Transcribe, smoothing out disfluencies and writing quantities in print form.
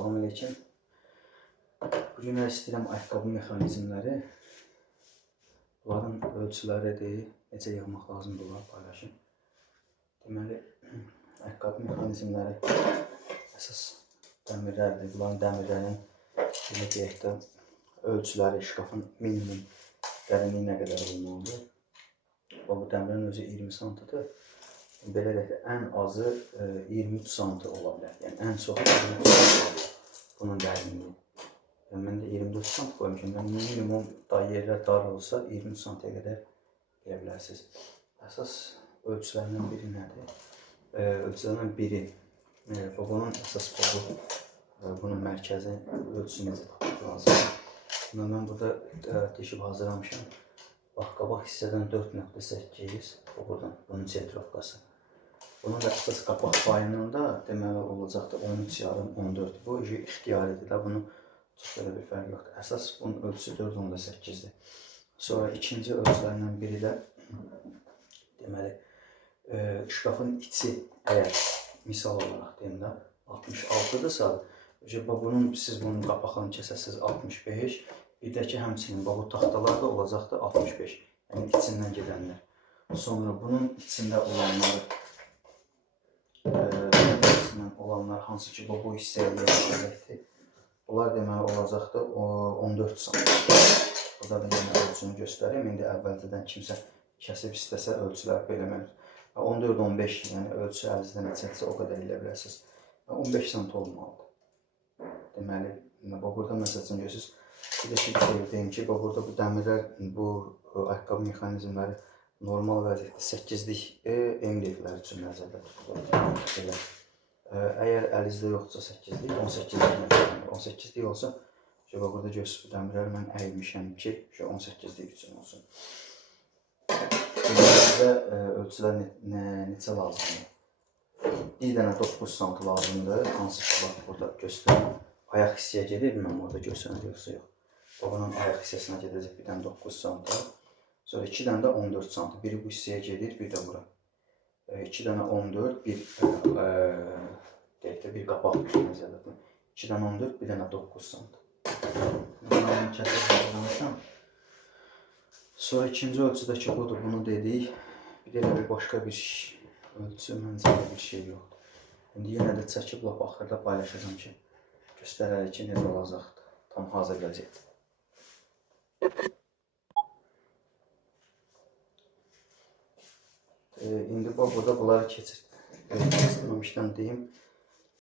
Salam aleyküm. Bugün istəyirəm ayaqqabı mexanizmləri, bunların ölçüləridir, necə yığmaq lazımdır, onları paylaşım. Deməli, ayaqqabı mexanizmləri əsas dəmirlərdir. Bunların dəmirlərin deyək də, ölçüləri, şkafın minimum dərinliyi nə qədər olmalıdır. Bu dəmirin özü 20 santıdır. Belə də ən azı 23 santı ola bilər. Yəni, ən çox 23 santı ola bilər bunun dərinliyi. Yəni, mən də 24 sant qoymuşum. Yəni, minimum da yerlər dar olsa 23 santiyə qədər deyə bilərsiniz. Əsas ölçülərindən biri nədir? Ölçülərindən biri, bunun əsas bunun mərkəzi ölçüsü necə tapmaq lazım. Mən burada deşib hazırlamışam. Bax, qabaq hissədən 4.8, buradan, bunun sentrofkası. Bunun da əsas qabaq payının da deməli olacaqdır 13,5-14. Bu ixtiyaridir də, bunun çox belə bir fərq yoxdur. Əsas bunun ölçüsü 4.8-dir. Sonra ikinci ölçülərindən biri də deməli, şkafın içi əgər misal olaraq deyim də 66-dırsa, siz bunun qapaqlarını kəsəsiniz 65, bir də ki, həmçinin bu taxtalar da olacaqdır 65, yəni içindən gedənlər. Sonra bunun içində olanlar hansı ki, bu hissəyə yerləşəcəkdir. Bunlar deməli olacaqdır 14 sant. Burada da yeni ölçünü göstəreyim. İndi əvvəlcədən kimsə kəsib istəsə ölçülər belə 14-15, yəni ölçü əlinizdən neçədirsə o qədər elə bilərsiniz. 15 sant olmalıdır. Deməli, burada məsəl üçün görürsünüz. Bir də ki, bir şey deyim ki, burada bu dəmirlər, bu ayaqqabı mexanizmləri normal vəziyyətdə 8-lik MDF-lər üçün nəzərdə tutulur. Əgər əlinizdə yoxdursa 8-lik, 18-lik 18-lik olsa, burada görürsünüz, bu dəmirləri mən əyilmişəm ki, 18-lik üçün olsun. Bizə ölçülər neçə lazımdır? Bir dənə 9 sant lazımdır, hansı ki, burada göstərir. Ayaq hissəyə gedir, bilməm, orada göstərən yoxsa yox. Bunun ayaq hissəsinə gedəcək bir dənə 9 santı. Sonra 2 dənə də 14 santı. Biri bu hissəyə gedir, bir də bura. 2 dənə 14, bir qapaq üçün nəzərdə tutun. 2 dənə 14, bir dənə 9 santı. Bunları kəsib hazırlamışam. Sonra ikinci ölçüdəki budur, bunu dedik. Bir də başqa bir ölçü, məncə bir şey yoxdur. İndi yenə də çəkib lap axırda paylaşacağım ki, göstərərik ki, necə olacaqdır. Tam hazır vəziyyətdir. İndi burada bunları keçirməmişdən deyim.